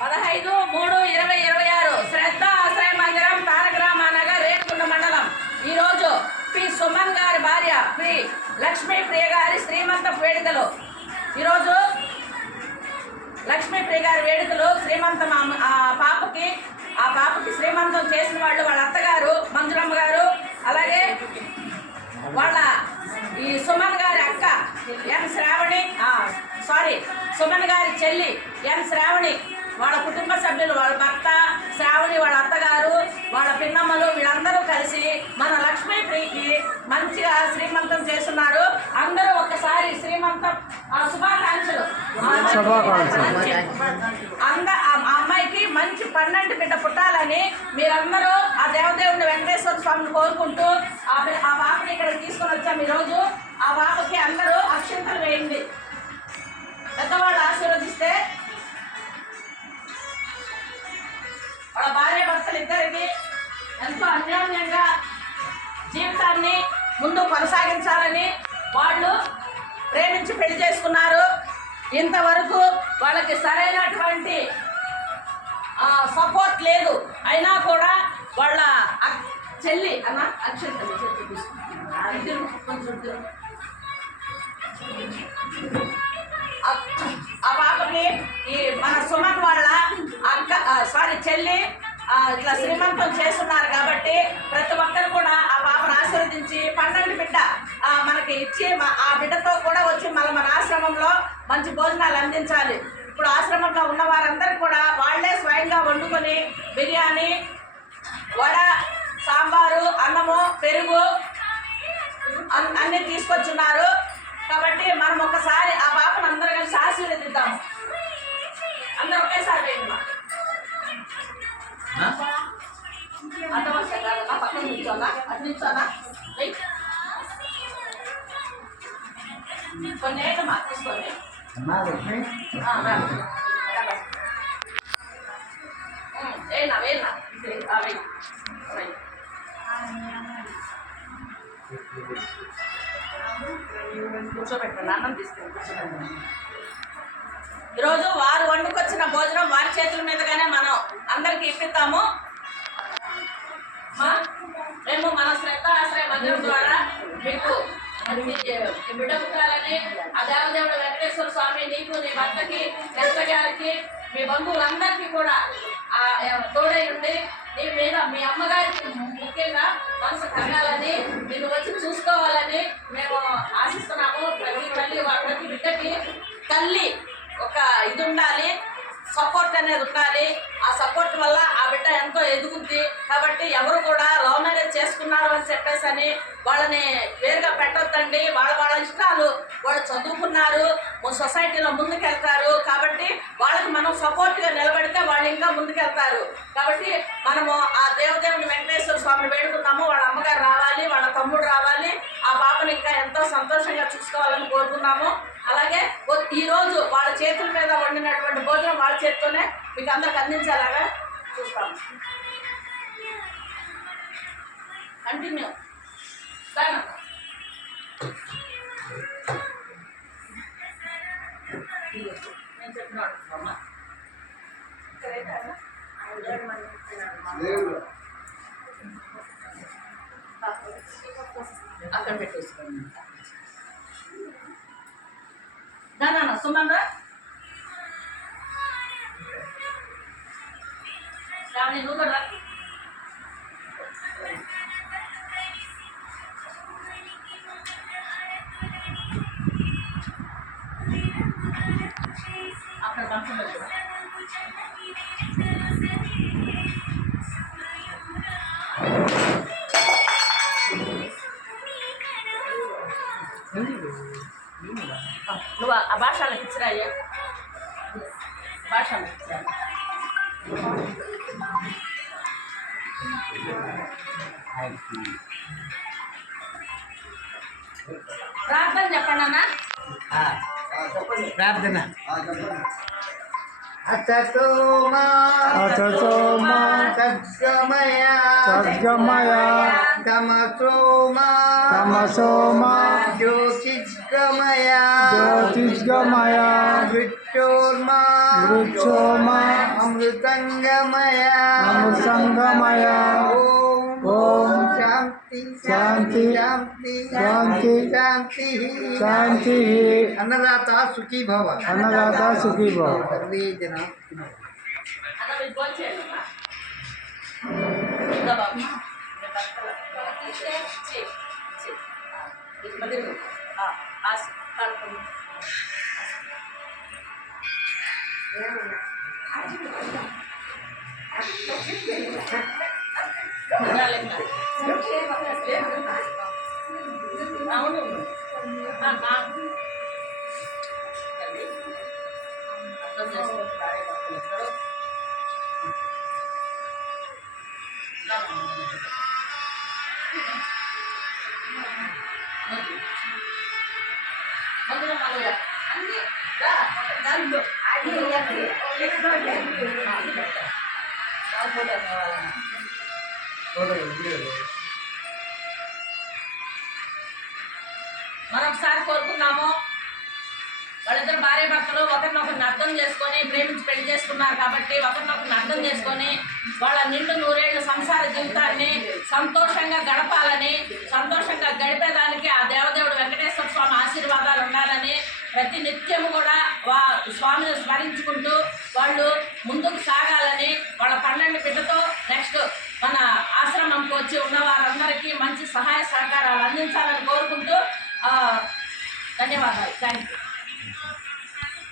15/3/2026 శ్రద్ధ ఆశ్రయ మందిరం తారకరామానగర్ రేణిగుంట మండలం. ఈరోజు పి సుమన్ గారి భార్య పి లక్ష్మీ ప్రియ గారి శ్రీమంతపు వేడుకలు. ఈరోజు లక్ష్మీ ప్రియ గారి వేడుకలు శ్రీమంతం. ఆ పాపకి శ్రీమంతం చేసిన వాళ్ళు వాళ్ళ అత్తగారు మంజులమ్మ గారు, అలాగే వాళ్ళ ఈ సుమన్ గారి అక్క ఎన్ శ్రావణి, సుమన్ గారి చెల్లి ఎన్ శ్రావణి, వాళ్ళ కుటుంబ సభ్యులు, వాళ్ళ భర్త శ్రావణి, వాళ్ళ అత్తగారు, వాళ్ళ పిన్నమ్మలు వీళ్ళందరూ కలిసి మన లక్ష్మీ ప్రియకి మంచిగా శ్రీమంతం చేస్తున్నారు. అందరూ ఒక్కసారి శ్రీమంతం శుభాకాంక్షలు. ఆ అమ్మాయికి మంచి 12 బిడ్డ పుట్టాలని మీరందరూ ఆ దేవదేవుని వెంకటేశ్వర స్వామిని కోరుకుంటూ ఆ పాపని ఇక్కడ తీసుకొని వచ్చాము. ఈరోజు ఆ పాపకి అందరూ అక్షంతలు వేయండి. పెద్దవాళ్ళు ఆశీర్వదిస్తే వాళ్ళ భార్య భర్తలు ఇద్దరికి ఎంతో అన్యోన్యంగా జీవితాన్ని ముందు కొనసాగించాలని వాళ్ళు ప్రేమించి పెళ్లి చేసుకున్నారు. ఇంతవరకు వాళ్ళకి సరైనటువంటి సపోర్ట్ లేదు. అయినా కూడా వాళ్ళ చెల్లి అక్షంతలు ఆ పాపకి ఈ మన సుమన్ వాళ్ళ చెల్లి ఇట్లా శ్రీమంతం చేస్తున్నారు కాబట్టి ప్రతి ఒక్కరు కూడా ఆ పాపను ఆశీర్వదించి 12 బిడ్డ మనకి ఇచ్చి ఆ బిడ్డతో కూడా వచ్చి మన ఆశ్రమంలో మంచి భోజనాలు అందించాలి. ఇప్పుడు ఆశ్రమంలో ఉన్న వారందరూ కూడా వాళ్లే స్వయంగా వండుకొని బిర్యానీ, వడ, సాంబారు, అన్నము, పెరుగు అన్నీ తీసుకొచ్చున్నారు. కాబట్టి మనం ఒకసారి ఆ పాపను అందరూ కలిసి ఆశీర్వదిద్దాము. అందరూ ఒకేసారి వేయండి. అంత వస్తే కాదన్నా, పక్కన నిల్చోనా, అటు నిల్చోనా, కొన్ని ఏమా తీసుకోండి. వేనా కూర్చోబెట్టండి, అన్నం తీసుకుని కూర్చోబెట్టండి. ఈరోజు వారు వండుకొచ్చిన భోజనం వారి చేతుల మీదుగానే మనం అందరికి ఇప్పిస్తాము. మేము మన శ్రద్ధ ఆశ్రయ మందిరం ద్వారా మీకు బిడ్డ పుట్టాలని ఆ దేవదేవుడు వెంకటేశ్వర స్వామి నీకు, నీ భర్తకి, ఎంత గారికి, మీ బంధువులందరికీ కూడా తోడై ఉండి నీ మీద మీ అమ్మగారికి ముఖ్యంగా మనసు కలగాలని, నిన్ను వచ్చి చూసుకోవాలని మేము ఆశిస్తున్నాము. ప్రతి బిడ్డకి తల్లి ఒక ఇది ఉండాలి, సపోర్ట్ అనేది ఉండాలి. ఆ సపోర్ట్ వల్ల ఆ బిడ్డ ఎంతో ఎదుగుద్ది. కాబట్టి ఎవరు కూడా లవ్ మ్యారేజ్ చేసుకున్నారు అని చెప్పేసి వాళ్ళని వేరుగా పెట్టొద్దండి. వాళ్ళ ఇష్టాలు, వాళ్ళు చదువుకున్నారు, సొసైటీలో ముందుకెళ్తారు. కాబట్టి వాళ్ళకి మనం సపోర్ట్గా నిలబడితే వాళ్ళు ఇంకా ముందుకెళ్తారు. కాబట్టి మనము ఆ దేవదేవుని వెంకటేశ్వర స్వామిని వేడుకున్నాము. వాళ్ళ అమ్మగారు రావాలి, వాళ్ళ తమ్ముడు రావాలి, ఆ పాపని ఇంకా ఎంతో సంతోషంగా చూసుకోవాలని కోరుకున్నాము. అలాగే ఈరోజు వాళ్ళ చేతుల మీద వండినటువంటి భోజనం వాళ్ళ చేతితోనే మీకు అందరికి అందించేలాగా చూస్తాము. కంటిన్యూ నేను చెప్పినాడు అమ్మ అక్కడ పెట్టేసుకోండి. దానా సుమన్ రా శ్రావణి, నువ్వు కూడా అక్కడ ఫంక్షన్ కూడా నువ్వు ఆ భాషలకు ఇచ్చిరా, అయ్యా భాషలకు ఇచ్చిరా. ప్రార్థన చెప్పండి అన్న. ప్రార్థన. అతతోమా సద్గమయ తమసోమా జ్యోతిష్గమయ మృత్యోర్మా మృత్యోమ అమృతంగమయ అమృతంగమయ ఓం శాంతి శాంతి శాంతి శాంతి శాంతి శాంతి అన్నదాత సుఖీ భవ అన్నదాత సుఖీ భవ. సర్వే జనా అన్న మీరు ఫోన్ చేయండి అమ్మా. ఉందా బాబు? ఇది మళ్ళీ అవును అర్థం చేసుకుంటున్నారే భక్తులు మరొకసారి కోరుకున్నాము వాళ్ళిద్దరు భార్య భర్తలు ఒకరినొకరిని అర్థం చేసుకొని ప్రేమించి పెళ్లి చేసుకున్నారు కాబట్టి ఒకరినొకరిని అర్థం చేసుకొని వాళ్ళ నిండు నూరేళ్ల సంసార జీవితాన్ని సంతోషంగా గడపాలని సంతోషంగా గడిపేదానికి ఆ దేవదేవుడు వెంకటేశ్వర స్వామి ఆశీర్వాదాలు ఉండాలని ప్రతి నిత్యము కూడా స్వామిని స్మరించుకుంటూ వాళ్ళు ముందుకు సాగాలని వాళ్ళ 12 బిడ్డతో నెక్స్ట్ మన ఆశ్రమంకి వచ్చి ఉన్న వారందరికీ మంచి సహాయ సహకారాలు అందించాలని కోరుకుంటూ ధన్యవాదాలు. Thank you.